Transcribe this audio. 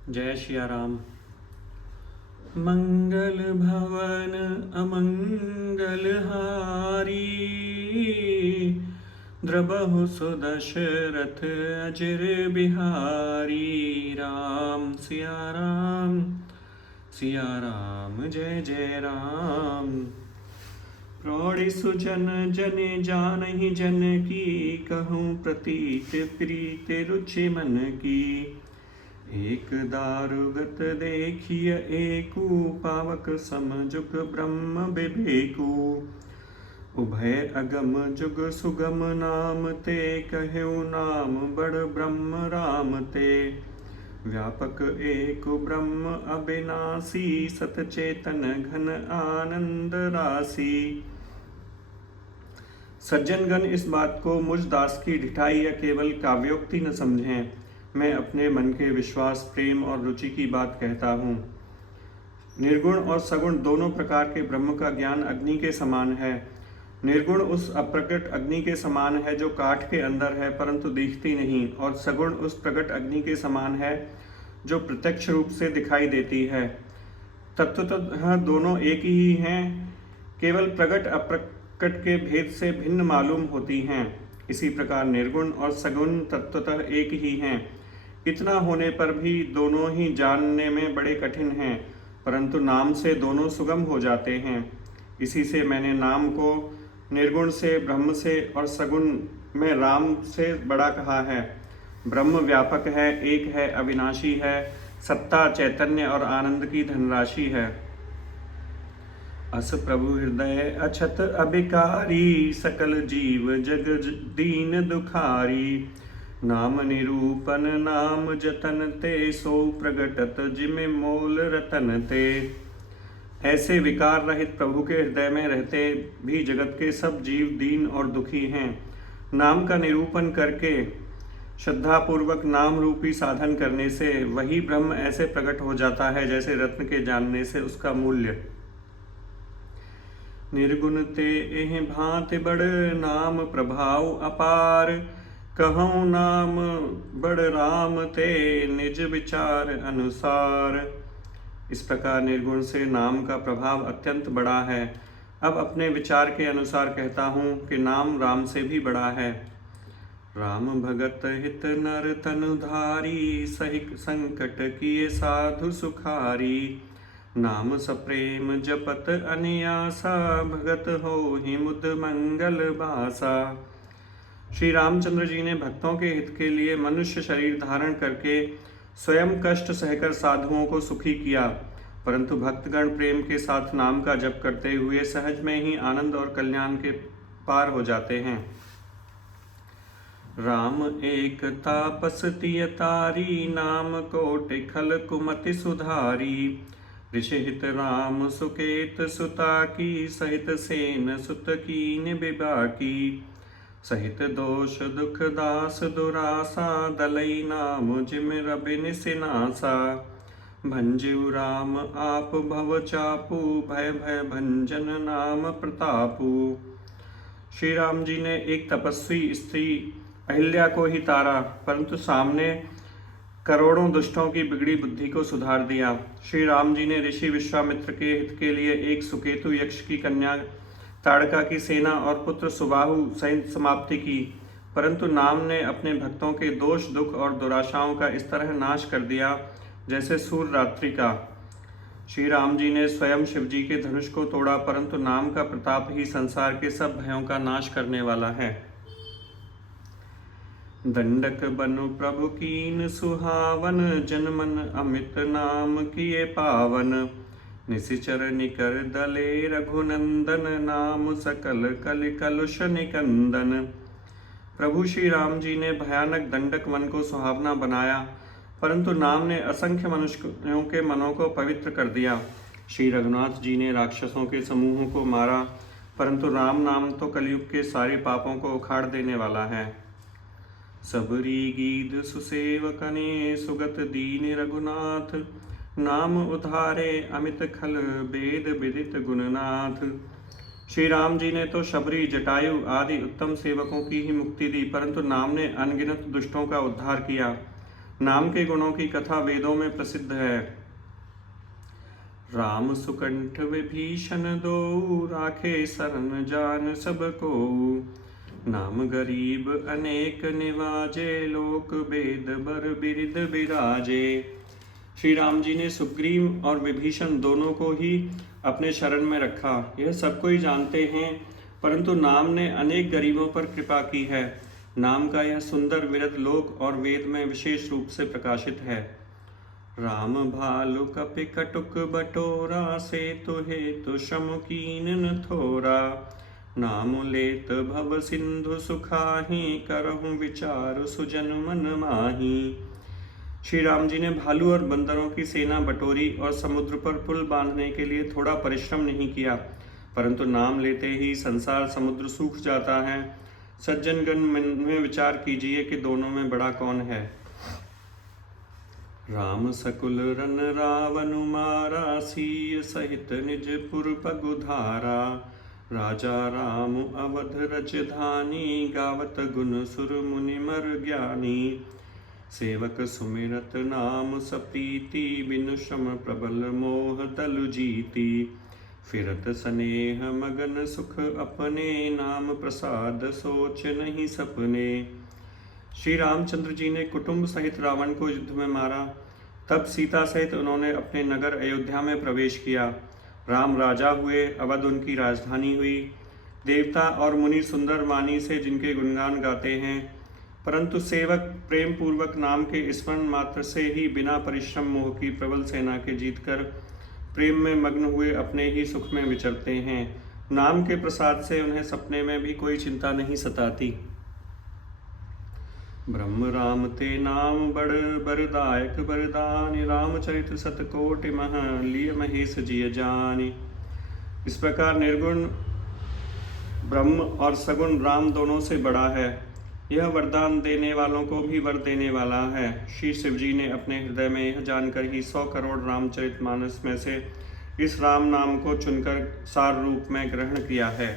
जय सिया राम। मंगल भवन अमंगल हारी, द्रबहु सुदशरथ अजिर बिहारी। राम सिया राम, सिया राम जय जय राम। प्रौढ़ि सुजन जने जानहि जन की, कहूँ प्रतीत प्रीत रुचि मन की। एक दारुगत देखिय एकू, पावक समजुग ब्रह्म विवेकू। उभय अगम जुग सुगम नाम ते, कह्यु नाम बड़ ब्रह्म राम ते। व्यापक एक ब्रह्म अविनाशी, सत चेतन घन आनंद राशि। सज्जनगण इस बात को मुझ दास की ढिठाई या केवल काव्योक्ति न समझें। मैं अपने मन के विश्वास, प्रेम और रुचि की बात कहता हूँ। निर्गुण और सगुण दोनों प्रकार के ब्रह्म का ज्ञान अग्नि के समान है। निर्गुण उस अप्रकट अग्नि के समान है जो काठ के अंदर है परंतु दिखती नहीं, और सगुण उस प्रकट अग्नि के समान है जो प्रत्यक्ष रूप से दिखाई देती है। तत्वतः दोनों एक ही हैं, केवल प्रकट अप्रकट के भेद से भिन्न मालूम होती हैं। इसी प्रकार निर्गुण और सगुण तत्वतः एक ही हैं। इतना होने पर भी दोनों ही जानने में बड़े कठिन हैं, परंतु नाम से दोनों सुगम हो जाते हैं। इसी से मैंने नाम को निर्गुण से, ब्रह्म से और सगुण में राम से बड़ा कहा है। ब्रह्म व्यापक है, एक है, अविनाशी है, सत्ता, चैतन्य और आनंद की धनराशि है। अस प्रभु हृदय अछत अभिकारी, सकल जीव जग दीन दुखारी। नाम निरूपन नाम जतन ते, सो प्रगटत जिमि मोल रतन ते। ऐसे विकार रहित प्रभु के हृदय में रहते भी जगत के सब जीव दीन और दुखी हैं। नाम का निरूपण करके श्रद्धापूर्वक नाम रूपी साधन करने से वही ब्रह्म ऐसे प्रकट हो जाता है जैसे रत्न के जानने से उसका मूल्य। निर्गुण ते एह भांति बड़, नाम प्रभाव अपार। कहूँ नाम बड़ राम ते, निज विचार अनुसार। इस प्रकार निर्गुण से नाम का प्रभाव अत्यंत बड़ा है। अब अपने विचार के अनुसार कहता हूँ कि नाम राम से भी बड़ा है। राम भगत हित नर तनुधारी, सहिक संकट किए साधु सुखारी। नाम सप्रेम जपत अनियासा, भगत हो ही मुद मंगल बासा। श्री रामचंद्र जी ने भक्तों के हित के लिए मनुष्य शरीर धारण करके स्वयं कष्ट सहकर साधुओं को सुखी किया, परंतु भक्तगण प्रेम के साथ नाम का जप करते हुए सहज में ही आनंद और कल्याण के पार हो जाते हैं। राम एक तापस तिय तारी, नाम कोटि खल कुमति सुधारी। ऋषिहित राम सुकेत सुता की, सहित सेन सुत कीन बिबाकी। सहित दोष दुख दास दुरासा, दलई नाम जिम रबिन सिनासा। भंजु राम आप भव चापू, भय भय भंजन नाम प्रतापू। श्री राम जी ने एक तपस्वी स्त्री अहिल्या को ही तारा, परंतु सामने करोड़ों दुष्टों की बिगड़ी बुद्धि को सुधार दिया। श्री राम जी ने ऋषि विश्वामित्र के हित के लिए एक सुकेतु यक्ष की कन्या ताड़का की सेना और पुत्र सुबाहु सहित समाप्ति की, परंतु नाम ने अपने भक्तों के दोष दुख और दुराशाओं का इस तरह नाश कर दिया जैसे सूर्य रात्रि का। श्री राम जी ने स्वयं शिव जी के धनुष को तोड़ा, परंतु नाम का प्रताप ही संसार के सब भयों का नाश करने वाला है। दंडक बनु प्रभु कीन सुहावन, जन मन अमित नाम किए पावन। निशिचर निकर दले रघुनंदन, नाम सकल कलि कलुष निकंदन। प्रभु श्री राम जी ने भयानक दंडक वन को सुहावना बनाया, परंतु नाम ने असंख्य मनुष्यों के मनों को पवित्र कर दिया। श्री रघुनाथ जी ने राक्षसों के समूहों को मारा, परंतु राम नाम तो कलयुग के सारे पापों को उखाड़ देने वाला है। सबरी गीध सुसेवकने, सुगत दीन रघुनाथ। नाम उधारे अमित खल, वेद विदित गुणनाथ। श्री राम जी ने तो शबरी, जटायु आदि उत्तम सेवकों की ही मुक्ति दी, परंतु नाम ने अनगिनत दुष्टों का उद्धार किया। नाम के गुणों की कथा वेदों में प्रसिद्ध है। राम सुकंठ विभीषण दो, राखे शरण जान सबको। नाम गरीब अनेक निवाजे, लोक वेद बर बिरिद बिराजे। श्री राम जी ने सुग्रीव और विभीषण दोनों को ही अपने शरण में रखा, यह सब कोई जानते हैं, परंतु नाम ने अनेक गरीबों पर कृपा की है। नाम का यह सुंदर विरध लोक और वेद में विशेष रूप से प्रकाशित है। राम भालु कपि कटुक बटोरा, से तुहे तो श्रम कीन न थोरा। नाम लेत भव सिंधु सुखाही, करहु विचार सुजन मन माही। श्री राम जी ने भालू और बंदरों की सेना बटोरी और समुद्र पर पुल बांधने के लिए थोड़ा परिश्रम नहीं किया, परंतु नाम लेते ही संसार समुद्र सूख जाता है। सज्जनगण मन में विचार कीजिए कि दोनों में बड़ा कौन है। राम सकुल रन रावनु मारा, सीय सहित निज पुर पगुधारा। राजा राम अवध रजधानी, गावत गुण सुर मुनि मर ज्ञानी। सेवक सुमिरत नाम सप्रीति, बिनु श्रम प्रबल मोह दलु जीति। फिरत स्नेह मगन सुख अपने, नाम प्रसाद सोच नहीं सपने। श्री रामचंद्र जी ने कुटुंब सहित रावण को युद्ध में मारा। तब सीता सहित उन्होंने अपने नगर अयोध्या में प्रवेश किया। राम राजा हुए, अवध उनकी राजधानी हुई। देवता और मुनि सुंदर वाणी से जिनके गुणगान गाते हैं, परंतु सेवक प्रेम पूर्वक नाम के स्मरण मात्र से ही बिना परिश्रम मोह की प्रबल सेना के जीतकर प्रेम में मग्न हुए अपने ही सुख में विचरते हैं। नाम के प्रसाद से उन्हें सपने में भी कोई चिंता नहीं सताती। ब्रह्म राम ते नाम बड़ बरदायक बरदानि, रामचरित सतकोटि मह लिय महेश जिय जानि। इस प्रकार निर्गुण ब्रह्म और सगुण राम दोनों से बड़ा है। यह वरदान देने वालों को भी वर देने वाला है। श्री शिव जी ने अपने हृदय में यह जानकर ही 100 करोड़ रामचरितमानस में से इस राम नाम को चुनकर सार रूप में ग्रहण किया है।